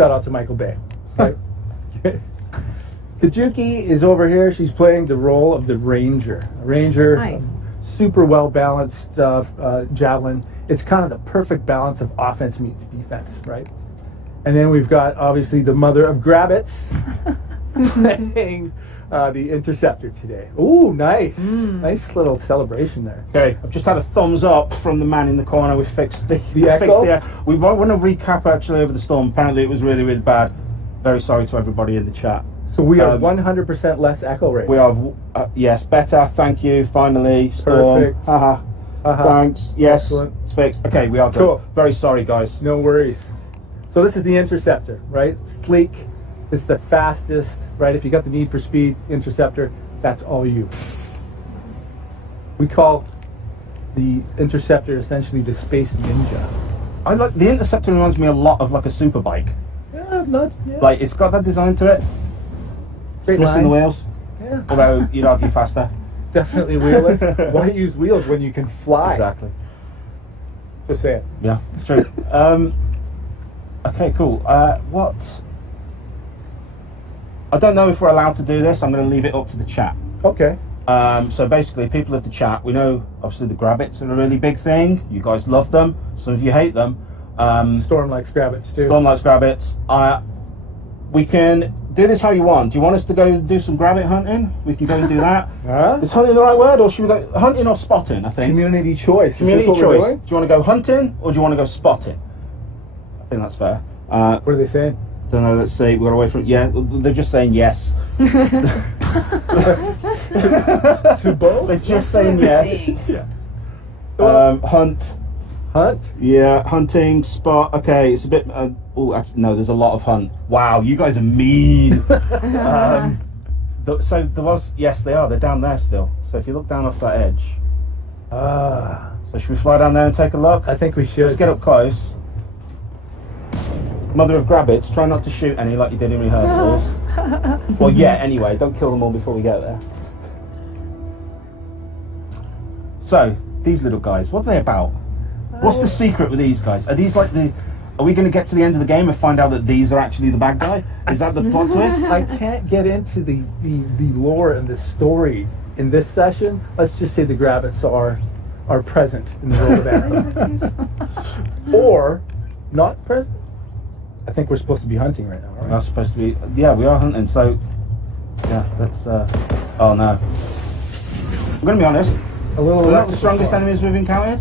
Shout out to Michael Bay. Right? Kajuki is over here. She's playing the role of the Ranger. Hi. Super well balanced javelin. It's kind of the perfect balance of offense meets defense, right? And then we've got obviously the mother of Grabbits playing the Interceptor today. Ooh, nice. Nice little celebration there. Okay, I've just had a thumbs up from the man in the corner. We fixed the echo? We want to recap actually over the storm. Apparently it was really, really bad. Very sorry to everybody in the chat. So we are 100% less echo rate. We are, yes, better. Thank you. Finally, storm. Perfect. Thanks. Yes, Excellent. it's fixed. Okay, we are good. Cool. Very sorry, guys. No worries. So this is the Interceptor, right? Sleek. It's the fastest, right? If you got the need for speed, Interceptor, that's all you. We call the Interceptor essentially the space ninja. I like the Interceptor. Reminds me a lot of like a super bike. Yeah. Like it's got that design to it. Great Missing the lines. wheels. Yeah. Although you'd argue faster. Definitely wheelless. Why use wheels when you can fly? Exactly. Just saying. Yeah, it's true. Okay, cool. What? I don't know if we're allowed to do this. I'm going to leave it up to the chat. Okay. So basically, people of the chat, we know obviously the Grabbits are a really big thing. You guys love them. Some of you hate them. Storm likes Grabbits too. Storm likes Grabbits. We can do this how you want. Do you want us to go do some Grabbit hunting? We can go and do that. Is hunting the right word, or should we go hunting or spotting? I think Community choice. community Is this what choice. we're Do doing? you want to go hunting or do you want to go spotting? I think that's fair. What are they saying? Don't know. Let's see. We're away from. Yeah, they're just saying yes. To both? They're just saying yes. Yeah. Hunt. Hunt? Yeah, hunting, spot. Okay, it's a bit. Oh, actually, no. There's a lot of hunt. Wow, you guys are mean. So there was. Yes, they are. They're down there still. So if you look down off that edge. So should we fly down there and take a look? I think we should. Let's get up close. Mother of Grabbits, try not to shoot any like you did in rehearsals. Well, yeah, anyway, don't kill them all before we get there. So, these little guys, what are they about? What's the secret with these guys? Are these like the... Are we going to get to the end of the game and find out that these are actually the bad guy? Is that the plot twist? I can't get into the lore and the story in this session. Let's just say the Grabbits are present in the world of Anthem. Or not present. I think we're supposed to be hunting right now, We right? are supposed to be... Yeah, we are hunting, so... Yeah, let's... Oh, no. I'm going to be honest. A little They're not the strongest enemies we've encountered.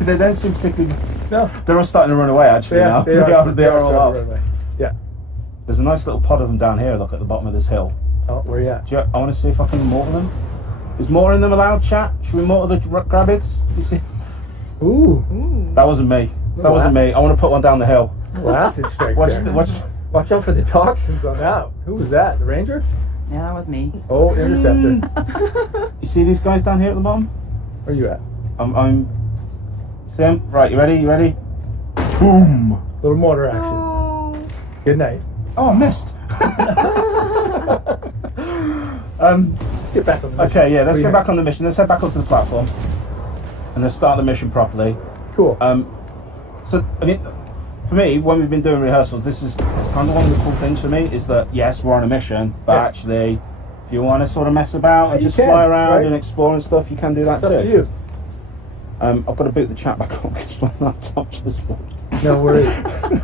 They don't seem particularly... No. They're all starting to run away, actually, now. They are all off. Yeah. There's a nice little pod of them down here, look, at the bottom of this hill. Oh, where you at? I want to see if I can mortar them. Is mortaring them allowed, chat? Should we mortar the Grabbits? You see? Ooh. That wasn't me. That wasn't me. I want to put one down the hill. Well, acid strike Watch, there. watch. Out for the toxins on that. Who was that? The Ranger? Yeah, that was me. Oh, Interceptor. You see these guys down here at the bottom? Where you at? I'm. See them? Right, you ready? You ready? Boom! Little mortar action. Oh. Good night. Oh, I missed. Get back on the mission. Okay, yeah, let's get back on the mission. Let's head back onto the platform. And let's start the mission properly. Cool. So, I mean, for me, when we've been doing rehearsals, this is kind of one of the cool things for me, is that, yes, we're on a mission, but actually, if you want to sort of mess about and just fly around and explore and stuff, you can do that It's too. up to you. I've got to boot the chat back up because my laptop just left. No worries.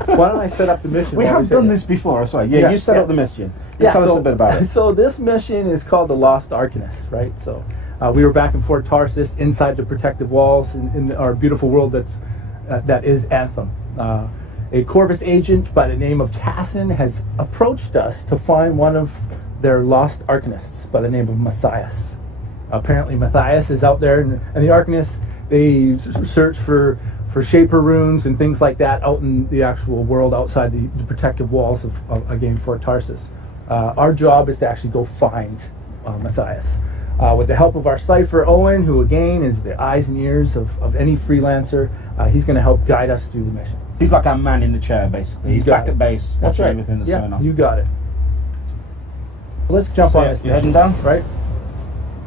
Why don't I set up the mission? We have done this before, I swear. Yeah, you set up the mission. Tell us a bit about it. So this mission is called the Lost Arcanist, right? So we were back in Fort Tarsis, inside the protective walls in our beautiful world that is Anthem. A Corvus agent by the name of Tassin has approached us to find one of their lost Arcanists by the name of Matthias. Apparently Matthias is out there, and the Arcanists, they search for Shaper runes and things like that out in the actual world outside the protective walls of again, Fort Tarsis. Our job is to actually go find Matthias. With the help of our Cypher Owen, who again is the eyes and ears of any freelancer, he's going to help guide us through the mission. He's like our man in the chair, basically. He's back at base, watching everything that's going on. You got it. So let's jump on this. You're heading down? Right?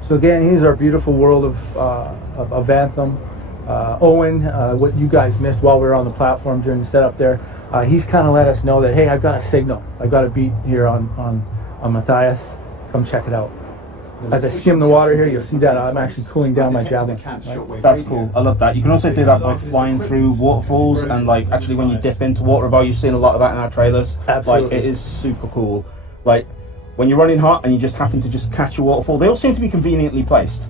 So again, here's our beautiful world of Anthem. Owen, what you guys missed while we were on the platform during the setup there, he's kind of let us know that, hey, I've got a signal. I've got a beat here on Matthias. Come check it out. As I skim the water here, you'll see that I'm actually cooling down my javelin. Right? That's cool. I love that. You can also do that by flying through waterfalls, and like actually when you dip into water, you've seen a lot of that in our trailers. Absolutely. Like it is super cool. Like when you're running hot and you just happen to just catch a waterfall, they all seem to be conveniently placed,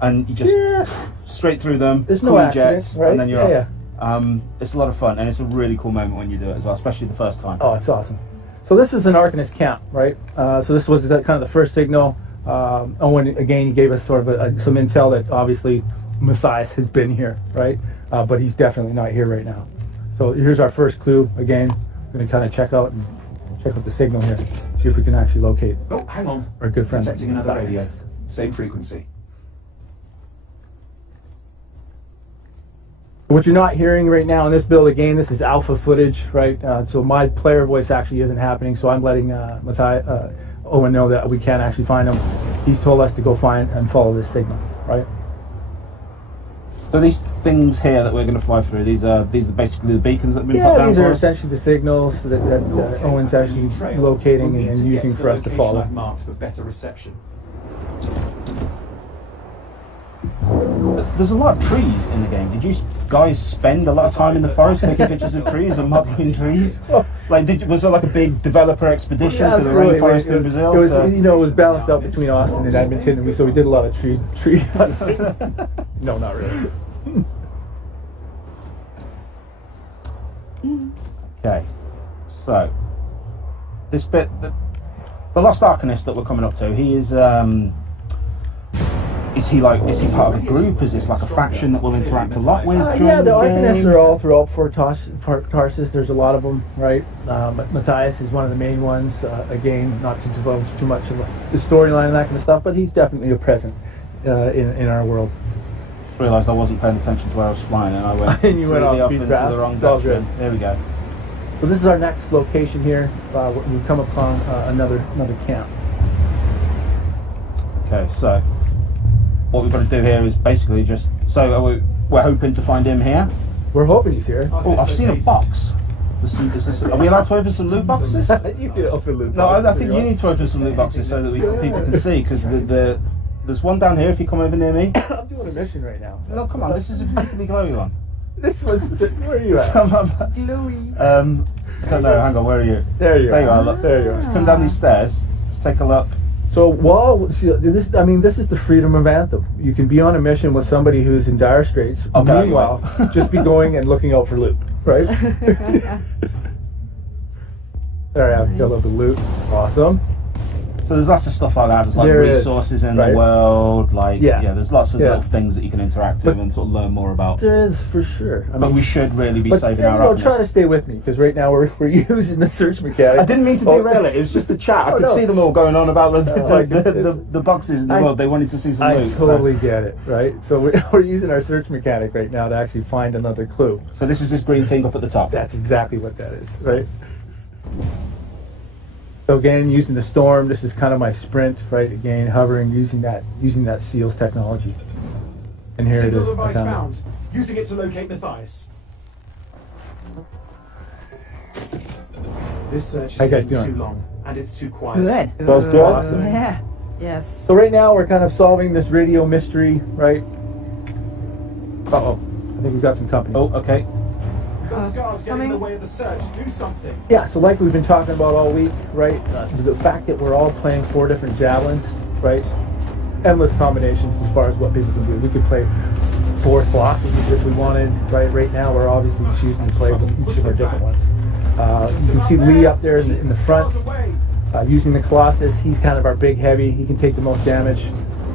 and you just straight through them. There's no cool accident, jets, right? and then you're off. Yeah. It's a lot of fun, and it's a really cool moment when you do it as well, especially the first time. Oh, it's awesome. So this is an Arcanist camp, right? So this was kind of the first signal. Owen, again, he gave us sort of some intel that obviously Matthias has been here, right? But he's definitely not here right now. So here's our first clue. Again, we're going to kind of check out the signal here, see if we can actually locate Oh, hang on. our good friend. Detecting another Matthias. radio. Same frequency. What you're not hearing right now in this build, again, this is alpha footage, right? So my player voice actually isn't happening, so I'm letting Owen know that we can't actually find him. He's told us to go find and follow this signal, right? So these things here that we're going to fly through, these are basically the beacons that have been put Yeah, down these for are us? essentially the signals that Owen's actually locating and using for us to follow. I've marked for better reception. There's a lot of trees in the game. Did you guys spend a lot of time in the forest taking pictures of trees and modeling trees? Like, was there like a big developer expedition to the rainforest in Brazil? It was, it was balanced out between Austin and Edmonton, and so we did a lot of tree hunting. No, not really. Okay, so this bit, the Lost Arcanist that we're coming up to, he is he part of a group? Is this like a faction that we'll interact a lot with? Yeah, the Arcanists game? are all throughout Fort Tarsus. There's a lot of them, right? Matthias is one of the main ones. Again, not to divulge too much of the storyline and that kind of stuff, but he's definitely a present in our world. Realised I wasn't paying attention to where I was flying, and I went And you went completely off off beat into path. the wrong It's all direction. good. There we go. So this is our next location here. We've come upon another camp. Okay, so what we've got to do here is basically just we're hoping to find him here. We're hoping he's here. Oh, I've seen a box. Are we allowed to open some loot boxes? You can open loot No, boxes I if think you you want. need to open some loot boxes so that people can see, because there's one down here if you come over near me. I'm doing a mission right now. No, come on, this is a particularly glowy one. This one's where are you at? Gluey. I don't know, hang on, where are you? There you There you are. are, look. There you are. Come down these stairs, let's take a look. So this is the freedom of Anthem. You can be on a mission with somebody who's in dire straits. Okay. Meanwhile, just be going and looking out for loot, right? There I have got a little bit of loot. Awesome. So there's lots of stuff like that. There's like There is, resources in right. the world, like Yeah. there's lots of Yeah. little things that you can interact with and sort of learn more about. There is for sure. But we should really be saving our try to Arcanists. stay with me because right now we're using the search mechanic. I didn't mean to derail it. It was just a chat. I could see them all going on about the boxes in the world. They wanted to see some I loot. totally get it, right? So we're using our search mechanic right now to actually find another clue. So this is this green thing up at the top. That's exactly what that is, right? So again, using the storm, this is kind of my sprint, right? Again, hovering, using that SEALs technology. And here Signal it is. device I found found. Using it to locate Matthias. This search is How you guys taking doing? too long, and it's too quiet. Good. That was good. Awesome. Yeah. Yes. So right now we're kind of solving this radio mystery, right? Uh-oh. I think we've got some company. Oh, okay. The scars getting in the coming. way of the search. Do something. Yeah, so like we've been talking about all week, right? The fact that we're all playing 4 different javelins, right? Endless combinations as far as what people can do. We could play 4 philosophies if we wanted, right? Right now we're obviously choosing to play each of our different ones. You can see Lee up there in the front using the Colossus. He's kind of our big heavy. He can take the most damage.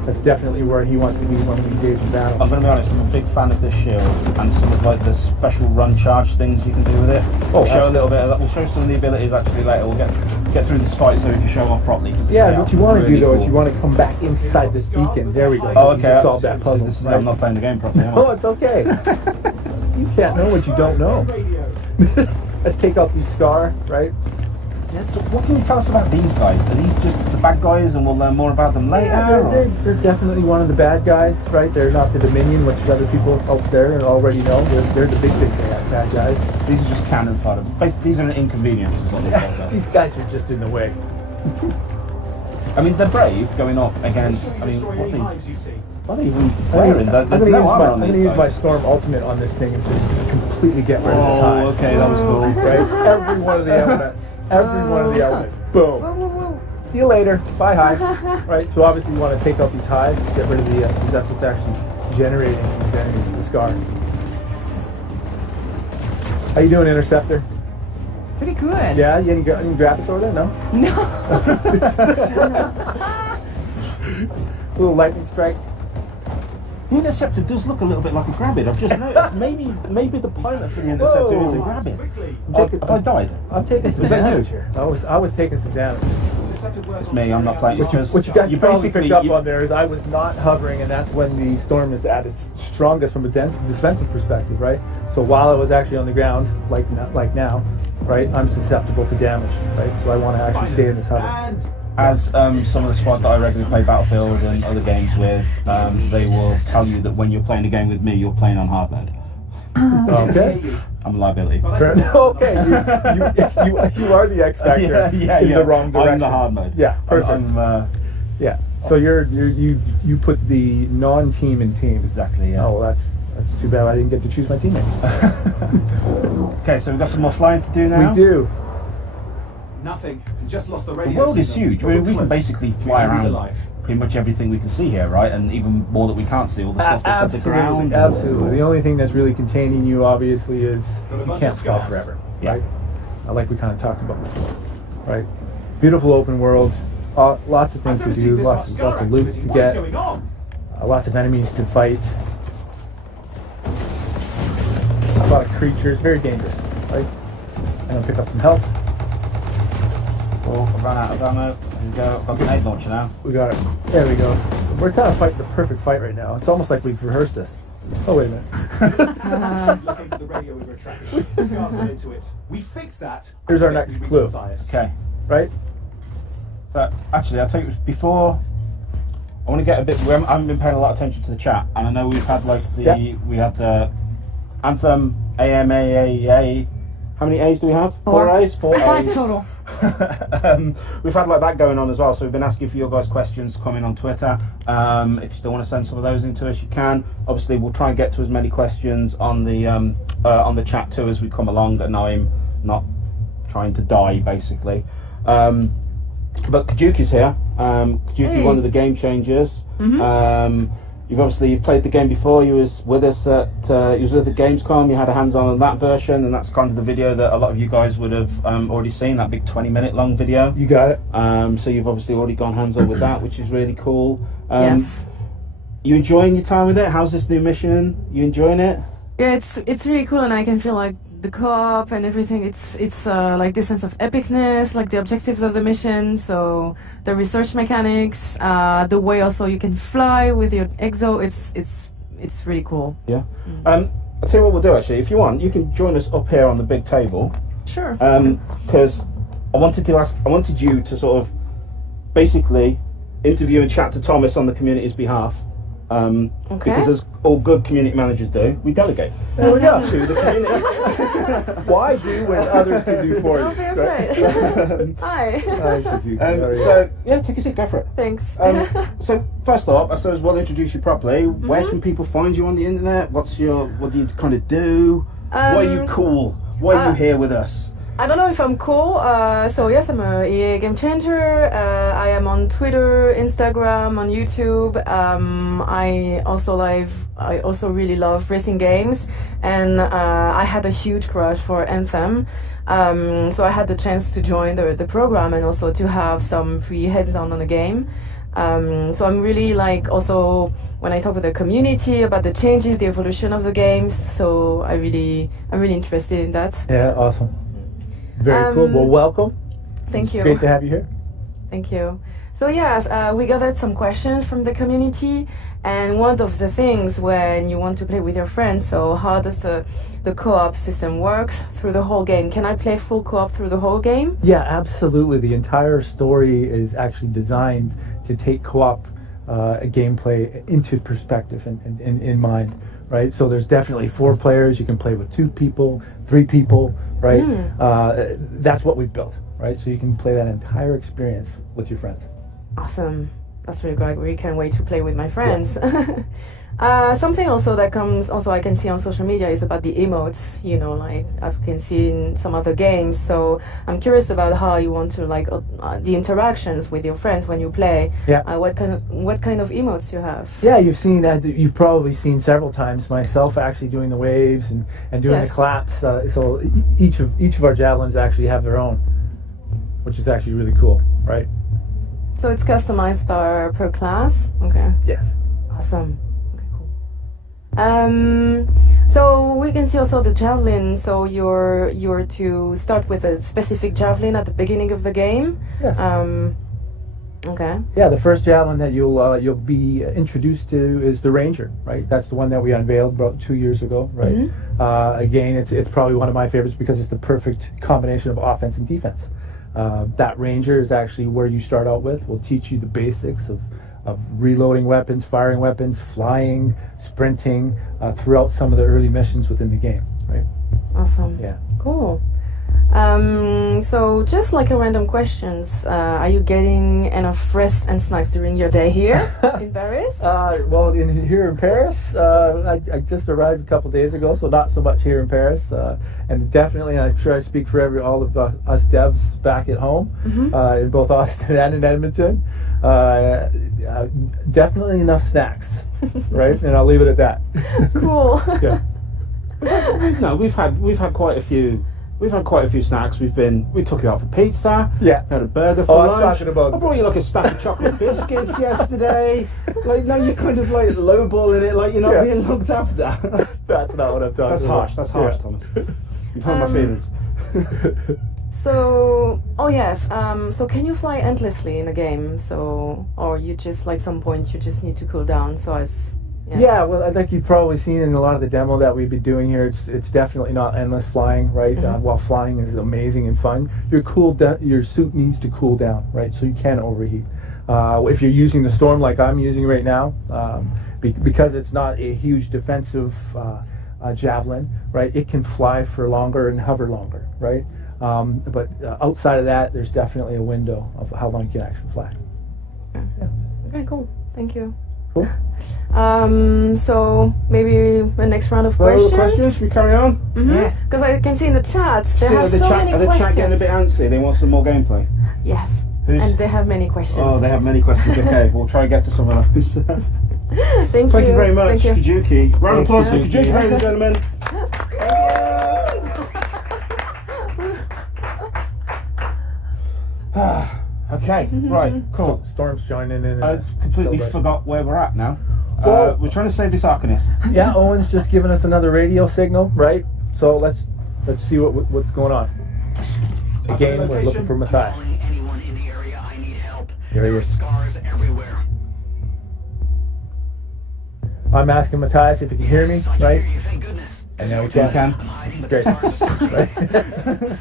That's definitely where he wants to be when we engage in battle. I'm going to be honest, I'm a big fan of this shield and some of like the special run charge things you can do with it. Oh, We'll show a little bit of that. We'll show some of the abilities actually later. We'll get through this fight so we can show them off properly. Yeah, what you want to really do though is cool. you want to come back inside this beacon. There we go. Oh, You okay. solve that puzzle. This is right? I'm not playing the game properly, am I? Oh, it's okay. You can't know what you don't know. Radio. Let's take out the scar, right? Yes. So what can you tell us about these guys? Are these just the bad guys and we'll learn more about them later? They're definitely one of the bad guys, right? They're not the Dominion, which other people out there already know. They're the big bad guys. These are just cannon fodder. These are an inconvenience, is what these guys are. These guys are just in the way. I mean, they're brave going up against. I mean, Destroy any hives you see. what are they even wearing? I'm There's going no armor on to these use my guys. Storm Ultimate on this thing and just completely get rid of this Oh, hive. okay, that was cool. Right? Every one of the elements. Every one of the elements. Whoa, Boom. whoa, whoa. See you later. Bye, hive. Right? So obviously you want to take out these hives, get rid of the, because that's what's actually generating these enemies, the scar. How you doing, Interceptor? Pretty good. Yeah? You any graphics over there? No? No. Little lightning strike. The Interceptor does look a little bit like a grabbit. I've just noticed. Maybe the pilot for the Interceptor is a Whoa. grabbit. Quickly. Have I died? I'm taking some Was that damage you? here. I was taking some damage. Just have to work It's on me. I'm not playing. the- Because What you guys you probably basically picked up you- on there is I was not hovering, and that's when the storm is at its strongest from a defensive perspective, right? So while I was actually on the ground, like now, right, I'm susceptible to damage, right? So I want to actually stay in this hover. And As some of the squad that I regularly play Battlefield and other games with, they will tell you that when you're playing a game with me, you're playing on hard mode. Okay. I'm a liability. Fair- okay. You are the X factor in the wrong direction. I'm the hard mode. Yeah. Perfect. Yeah. So you put the non-team in team. Exactly. Yeah. Oh, well, that's too bad. I didn't get to choose my teammates. Okay, so we've got some more flying to do now. We do. nothing. And just lost the The radio world is signal. huge. I But mean, we're we can close. basically We fly lose around alive. pretty much everything we can see here, right? And even more that we can't see, all the stuff that's at the ground. Absolutely. The only thing that's really containing you, obviously, is Got a you bunch can't of fly scars. forever, Yeah. right? Like we kind of talked about before, right? Beautiful open world, lots of I've things never to seen do, this lots scar of loot to activity. What is get, going on? lots of enemies to fight, a lot of creatures, very dangerous, right? I'm gonna pick up some health. Oh, I've run out of ammo. There you go. I've got a grenade launcher now. We got it. There we go. We're kind of fighting the perfect fight right now. It's almost like we've rehearsed this. Oh, wait a minute. Look into the radio we were tracking. The scars got into it. We fixed that. Here's our and next we clue. got Matthias. Okay. Right? So actually, I'll tell you before. I want to get a bit. I haven't been paying a lot of attention to the chat, and I know we've had like the Yeah. we had the Anthem AMAAA. How many A's do we have? Four. A's. 4 5 A's. total. We've had like that going on as well, so we've been asking for your guys' questions coming on Twitter. If you still want to send some of those into us, you can. Obviously, we'll try and get to as many questions on the chat too as we come along, and I'm not trying to die basically. But Kajuki's here. Kajuki, Hey. one of the game changers. You've played the game before. You was with us at you was with the Gamescom. You had a hands-on on that version, and that's kind of the video that a lot of you guys would have already seen. That big 20-minute long video. You got it. So you've obviously already gone hands-on with that, which is really cool. Yes. You enjoying your time with it? How's this new mission? You enjoying it? Yeah, it's really cool, and I can feel like the co-op and everything. It's like this sense of epicness, like the objectives of the mission. So the research mechanics, the way also you can fly with your exo. It's really cool. Yeah. I'll tell you what we'll do actually. If you want, you can join us up here on the big table. Sure. Because I wanted you to sort of basically interview and chat to Thomas on the community's behalf. Okay. Because as all good community managers do, we delegate There we go. to the community. Why do when others can do for you? Don't be right? afraid. Hi. Nice of you. There we go. So yeah, take a seat, go for it. Thanks. So first off, I suppose we'll introduce you properly. Where can people find you on the internet? What do you kind of do? Why are you cool? Why are you here with us? I don't know if I'm cool. So yes, I'm a EA game changer. I am on Twitter, Instagram, on YouTube. I also really love racing games, and I had a huge crush for Anthem. So I had the chance to join the program and also to have some free hands-on on the game. So I'm really also when I talk with the community about the changes, the evolution of the games. So I'm really interested in that. Yeah, awesome. Very cool. Well, welcome. Thank you. Great to have you here. Thank you. So yes, we gathered some questions from the community, and one of the things when you want to play with your friends, so how does the co-op system works through the whole game? Can I play full co-op through the whole game? Yeah, absolutely. The entire story is actually designed to take co-op gameplay into perspective and in mind, right? So there's definitely 4 players. You can play with 2 people, 3 people, right? That's what we've built, right? So you can play that entire experience with your friends. Awesome. That's really great. We can't wait to play with my friends. Something also that comes, also I can see on social media is about the emotes, you know, like as we can see in some other games. So I'm curious about how you want to like the interactions with your friends when you play. Yeah. What kind of emotes you have? Yeah, you've seen that. You've probably seen several times myself actually doing the waves and doing Yes. the claps. So each of our javelins actually have their own, which is actually really cool, right? So it's customized per class? Okay. Yes. Awesome. Okay, cool. So we can see also the javelin. So you're to start with a specific javelin at the beginning of the game. Yes. Okay. Yeah, the first javelin that you'll be introduced to is the Ranger, right? That's the one that we unveiled about 2 years ago, right? Again, it's probably one of my favorites because it's the perfect combination of offense and defense. That Ranger is actually where you start out with. We'll teach you the basics of reloading weapons, firing weapons, flying, sprinting throughout some of the early missions within the game, right? Awesome. Yeah. Cool. So just like a random questions, are you getting enough rest and snacks during your day here in Paris? Well, here in Paris, I just arrived a couple days ago, so not so much here in Paris. And definitely, I'm sure I speak for all of us devs back at home, in both Austin and in Edmonton. Definitely enough snacks, right? And I'll leave it at that. Cool. Yeah. No, we've had quite a few. We've had quite a few snacks. We took you out for pizza. Yeah. We had a burger for I'm lunch. talking about- I brought you like a stack of chocolate biscuits yesterday. Like, no, you're kind of like lowballing it, like you're not Yeah. being looked after. That's not what I'm talking That's about. harsh. That's harsh, Yeah. Thomas. You've hurt my feelings. So, oh yes. So can you fly endlessly in a game? So, or you just like some point you just need to cool down. So as Yeah, well, I think you've probably seen in a lot of the demo that we've been doing here, it's definitely not endless flying, right? While flying is amazing and fun, your suit needs to cool down, right? So you can overheat. If you're using the Storm like I'm using right now, because it's not a huge defensive javelin, right? It can fly for longer and hover longer, right? But outside of that, there's definitely a window of how long you can actually fly. Okay, cool. Thank you. Cool. So maybe the next round of Further questions. questions? Should we carry on? Because I can see in the chat they have the so chat, many are the questions. chat getting a bit antsy? They want some more gameplay. Yes. Who's- And they have many questions. Oh, they have many questions. Okay, we'll try and get to some of those. Thank Thank you very much, Thank you. Kajuki. Round of applause for Thank Kajuki, you. ladies and gentlemen. Okay, right, cool. Storm's joining in. I've completely Celebrate. forgot where we're at now. Well- We're trying to save this Arcanist. Yeah, Owen's just giving us another radio signal, right? So let's see what's going on. Again, we're looking for Matthias. Calling anyone in the area, I need help. Here he There are is. scars everywhere. I'm asking Matthias if he can hear me, Saw you right? hear you, thank goodness. And now we You can. can. I'm hiding, but Great. the scars are still Right? I can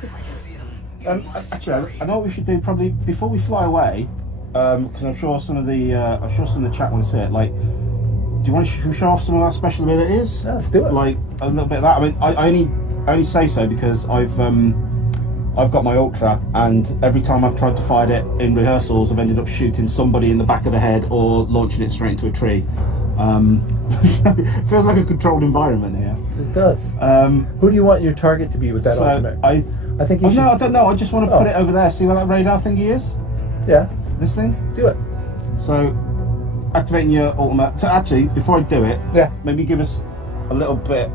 see them. Actually, I know what we should do probably before we fly away, because I'm sure some of the chat want to see it. Like, do you want to show off some of our special abilities? Yeah, let's do it. Like a little bit of that. I mean, I only say so because I've got my Ultra, and every time I've tried to fire it in rehearsals, I've ended up shooting somebody in the back of the head or launching it straight into a tree. It feels like a controlled environment here. It does. Who do you want your target to be with that So ultimate? I think you should. no, I don't know. I just want to put Oh. it over there. See where that radar thingy is? Yeah, This thing. do it. So, activating your ultimate. So actually, before I do it, Yeah. maybe give us a little bit.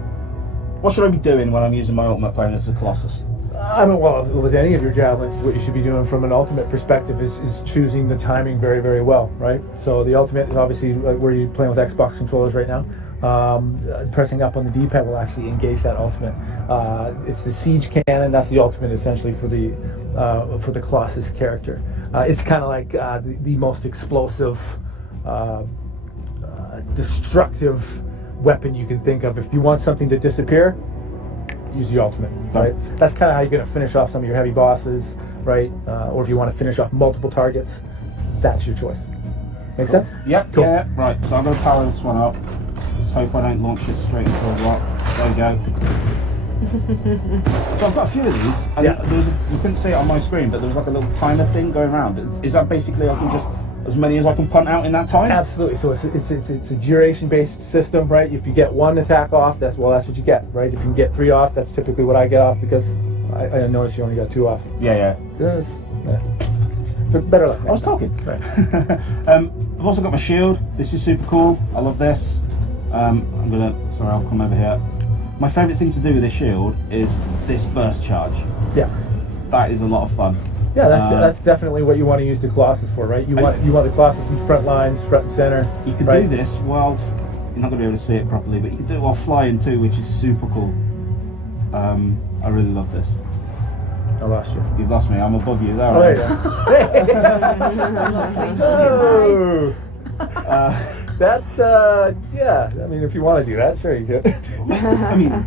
What should I be doing when I'm using my ultimate playing as a Colossus? I mean, well, with any of your javelins, what you should be doing from an ultimate perspective is choosing the timing very, very well, right? So the ultimate is obviously where you're playing with Xbox controllers right now. Pressing up on the D-pad will actually engage that ultimate. It's the siege cannon. That's the ultimate essentially for the Colossus character. It's kind of like the most explosive, destructive weapon you can think of. If you want something to disappear, use the ultimate, right? That's kind of how you're going to finish off some of your heavy bosses, right? Or if you want to finish off multiple targets, that's your choice. Make sense? Yep, Cool. yeah, right. So I'm going to power this one up. Let's hope I don't launch it straight into a rock. There we go. So I've got a few of these, and Yeah. you couldn't see it on my screen, but there was like a little timer thing going around. Is that basically I can just, as many as I can punt out in that time? Absolutely. So it's a duration-based system, right? If you get one attack off, that's what you get, right? If you can get 3 off, that's typically what I get off because I noticed you only got 2 off. Yeah. Yes. Yeah. But better luck. I was talking. Right. I've also got my shield. This is super cool. I love this. I'll come over here. My favourite thing to do with this shield is this burst charge. Yeah. That is a lot of fun. Yeah, that's definitely what you want to use the Colossus for, right? You want the Colossus in front lines, front and center. You can right? do this while you're not going to be able to see it properly, but you can do it while flying too, which is super cool. I really love this. I lost you. You've lost me. I'm above you. There. Oh, I there you go. That's yeah. I mean, if you want to do that, sure you can. I mean,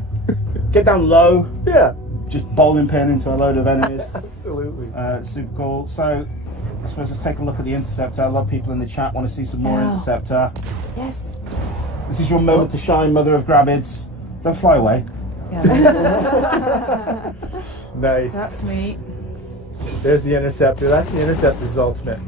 get down low, Yeah. just bowling pin into a load of enemies. Absolutely. Super cool. So, I suppose let's take a look at the Interceptor. A lot of people in the chat want to see some more Interceptor. Yes. This is your moment to shine, Mother of Grabbids. Don't fly away. Nice. That's me. There's the Interceptor. That's the Interceptor's ultimate.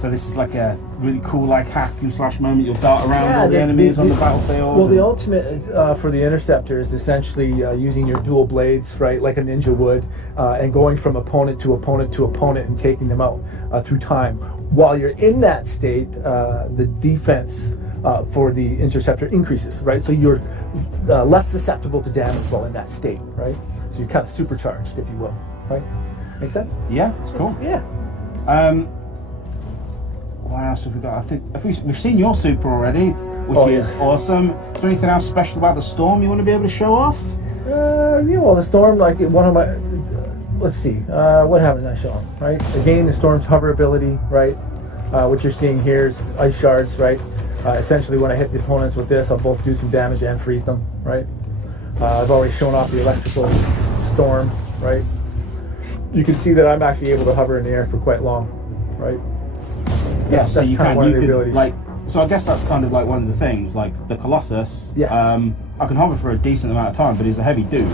So this is like a really cool like hack and slash moment. You'll dart around all the enemies on the battlefield. Well, the ultimate for the Interceptor is essentially using your dual blades, right, like a ninja would, and going from opponent to opponent to opponent and taking them out through time. While you're in that state, the defense for the Interceptor increases, right? So you're less susceptible to damage while in that state, right? So you're kind of supercharged, if you will, right? Make sense? Yeah, it's cool. Yeah. What else have we got? I think we've seen your super already, which is yes. awesome. Is there anything else special about the Storm you want to be able to show off? Yeah, well, the Storm, like one of my, let's see, what haven't I shown, right? Again, the Storm's hover ability, right? What you're seeing here is ice shards, right? Essentially, when I hit the opponents with this, I'll both do some damage and freeze them, right? I've already shown off the electrical storm, right? You can see that I'm actually able to hover in the air for quite long, right? Yeah, so that's you kind of can, one of you the could, abilities. like, so I guess that's kind of like one of the things, like the Colossus. Yes. I can hover for a decent amount of time, but he's a heavy dude.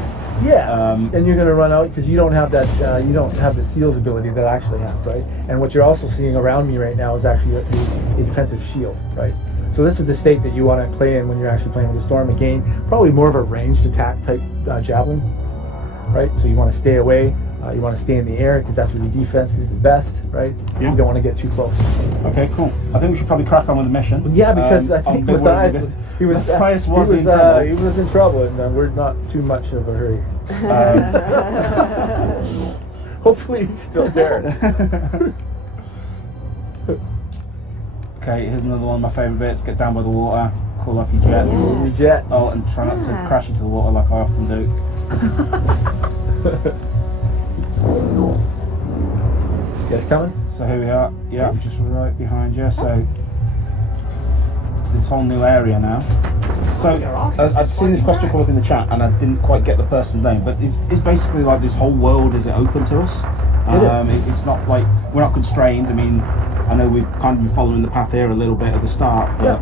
Yeah, and you're going to run out because you don't have that. You don't have the seals ability that I actually have, right? And what you're also seeing around me right now is actually a defensive shield, right? So this is the state that you want to play in when you're actually playing with the Storm. Again, probably more of a ranged attack type javelin, right? So you want to stay away. You want to stay in the air because that's where your defense is the best, right? Yeah. You don't want to get too close. Okay, cool. I think we should probbe crack on with the mission. Yeah, because I I'm think a bit Matthias worried was he was Matthias he was was in trouble. he was in trouble, and we're not too much of a hurry. Hopefully he's still there. Okay, here's another one of my favourite bits. Get down by the water, call off your jets. Your jets. Oh, and try not to crash into the water like I often do. You guys coming? So here we are. Yeah, I'm just right behind you. So this whole new area now. So I've seen this question come up in the chat, and I didn't quite get the person's name, but it's basically like this whole world is it open to us? It's not like we're not constrained. I mean, I know we've kind of been following the path here a little bit at the start, but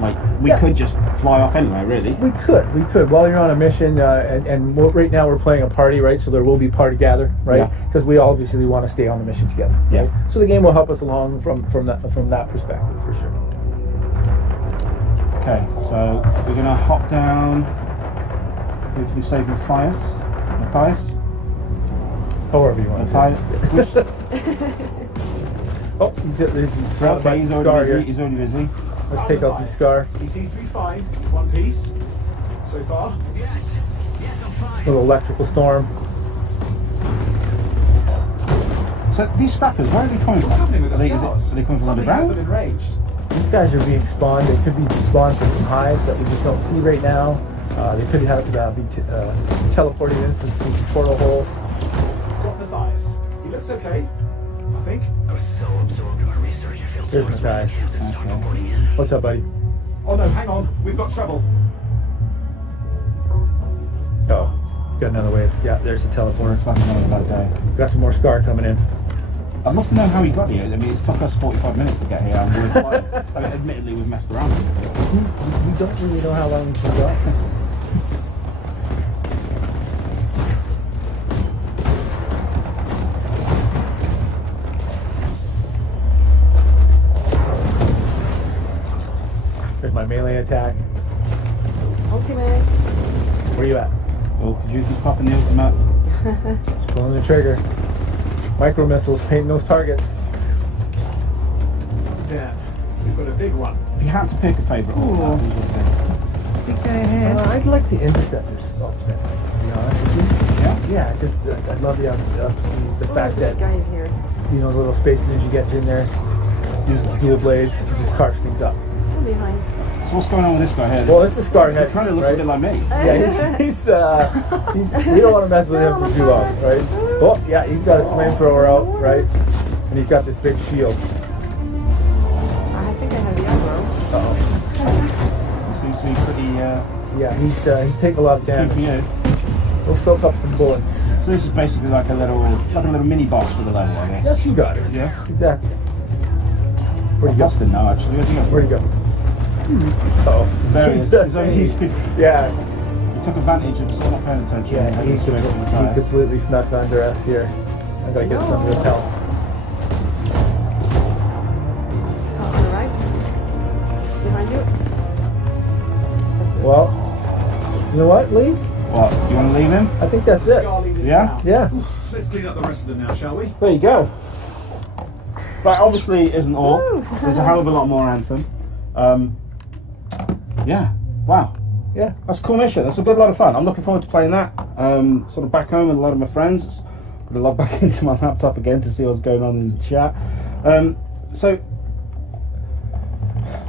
like we could just fly off anywhere, really. We could. While you're on a mission, and right now we're playing a party, right? So there will be party gather, right? Because we obviously want to stay on the mission together. Yeah. Right? So the game will help us along from that perspective for sure. Okay, so we're gonna hop down. Hopefully save Matthias. However you want to say. Matthias. Oh, he's surrounded by Okay, the scar here. he's already busy. Let's take out the scar. He seems to be fine. One piece so far. Yes, I'm fine. Little electrical storm. So these scrappers, where are they coming What's from? happening with Are the they scars? coming from Something has them underground? enraged. These guys are being spawned. They could be spawned from some hives that we just don't see right now. They could have be teleported in from some portal holes. Drop the thighs. looks okay, I think. I was so absorbed in my research, I failed to There's notice my when guy. the games had started reporting in. What's up, buddy? Oh no, hang on, we've got trouble. Oh, got another wave. Yeah, there's the teleporter. It's like another bad day. Got some more Scar coming in. I'd love to know how he got here. I mean, it took us 45 minutes to get here, and we're quite, I mean, admittedly, we've messed around with it. We don't really know how long it's been going. There's my melee attack. Ultimate. Where you at? Oh, could you just pop in the ultimate? Just pulling the trigger. Micro missiles painting those targets. Damn, we've got a big one. If you had to pick a favourite ultimate, who's your favourite? I'd like the interceptors ultimate, to be honest with you. Yeah? Yeah, just I love the fact This that guy is here. you know the little space ninja gets in there, uses dual blades, and just carves things up. From behind. So what's going on with this guy here? Well, this is Scar He head. kind of looks right? a bit like me. Yeah, he's we don't want to mess with him for too long, right? Oh, yeah, he's got a flamethrower out, right? And he's got this big shield. I think I have the arrow. Uh-oh. Seems to be pretty Yeah, he's taking a lot of good for damage. you. We'll soak up some bullets. So this is basically like a little mini boss for the level, I guess. Yes, you got it. Yeah. Exactly. Where'd I've he go? lost him now, actually. Where'd he go? Where'd he go? Uh-oh. There he is. Yeah, He took advantage of someone not paying attention. yeah, and he straight up the he tires. completely snuck under us here. I gotta get some of this help. Oh, on the right. Behind you. Well, you know what, Lee? What? You want to leave him? I think that's it. Scar leaders Yeah? now. Yeah. Let's clean up the rest of them now, shall we? There you go. That obviously isn't all. There's a hell of a lot more Anthem. Yeah. Wow. Yeah. That's a cool mission. That's a good lot of fun. I'm looking forward to playing that. Sort of back home with a lot of my friends. Gonna log back into my laptop again to see what's going on in the chat. So,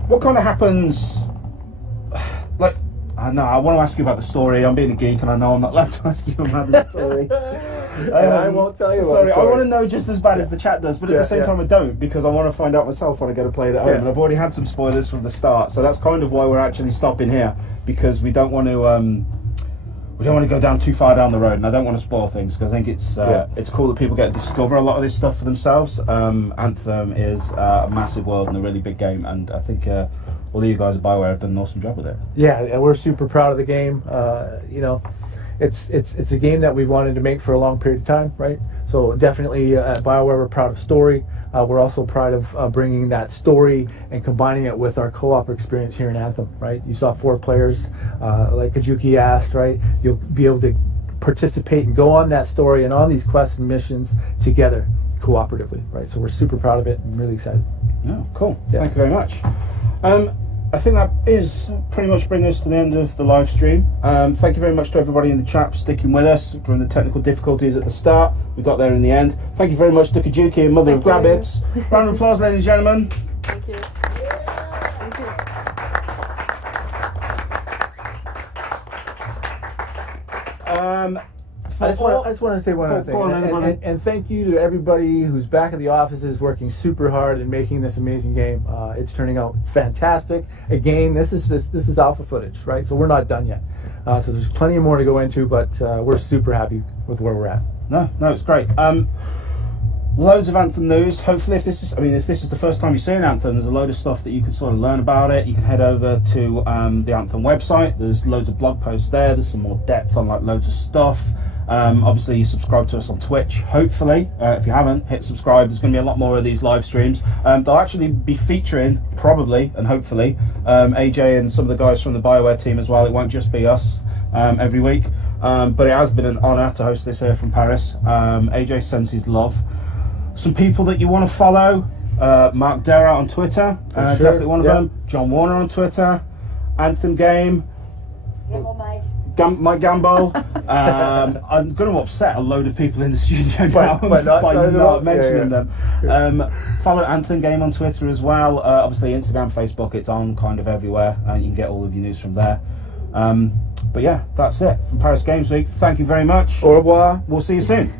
what kind of happens? Like, I know I want to ask you about the story. I'm being a geek, and I know I'm not allowed to ask you about the story. I won't tell you about Sorry, the I story. want to know just as bad as the chat does, but at Yeah, the same yeah. time I don't, because I want to find out myself when I go to play it at home. Yeah. And I've already had some spoilers from the start, so that's kind of why we're actually stopping here, because we don't want to go down too far down the road, and I don't want to spoil things, because I think it's cool that people get to discover a lot of this stuff for themselves. Anthem is a massive world and a really big game, and I think all of you guys at BioWare have done an awesome job with it. Yeah, and we're super proud of the game. You know, it's a game that we've wanted to make for a long period of time, right? So definitely at BioWare, we're proud of story. We're also proud of bringing that story and combining it with our co-op experience here in Anthem, right? You saw 4 players, like Kajuki asked, right? You'll be able to participate and go on that story and on these quests and missions together cooperatively, right? So we're super proud of it and really excited. Oh, cool. Yeah. Thank you very much. I think that is pretty much bringing us to the end of the live stream. Thank you very much to everybody in the chat for sticking with us during the technical difficulties at the start. We got there in the end. Thank you very much to Kajuki and Mother of Thank you. Grabbits. Round of applause, ladies and gentlemen. Thank you. Thank you. I just want to say one other thing, Go on, and thank you to everybody who's back in the offices working super hard and making this amazing game. It's turning out fantastic. Again, this is alpha footage, right? So we're not done yet. So there's plenty more to go into, but we're super happy with where we're at. No, it's great. Loads of Anthem news. Hopefully, if this is the first time you've seen Anthem, there's a load of stuff that you can sort of learn about it. You can head over to the Anthem website. There's loads of blog posts there. There's some more depth on like loads of stuff. Obviously, you subscribe to us on Twitch. Hopefully, if you haven't, hit subscribe. There's going to be a lot more of these live streams. They'll actually be featuring, probably and hopefully, AJ and some of the guys from the BioWare team as well. It won't just be us every week. But it has been an honour to host this here from Paris. AJ sends his love. Some people that you want to follow: Mark Dera on Twitter, sure. definitely one of Yeah. them. John Warner on Twitter. Anthem Game. Mike Gamble. I'm going to upset a load of people in the studio now By not signing them up? mentioning Yeah, them. Follow Anthem Game on Twitter as well. Obviously Instagram, Facebook, it's on kind of everywhere, and you can get all of your news from there. But yeah, that's it from Paris Games Week. Thank you very much. Au revoir. We'll see you soon.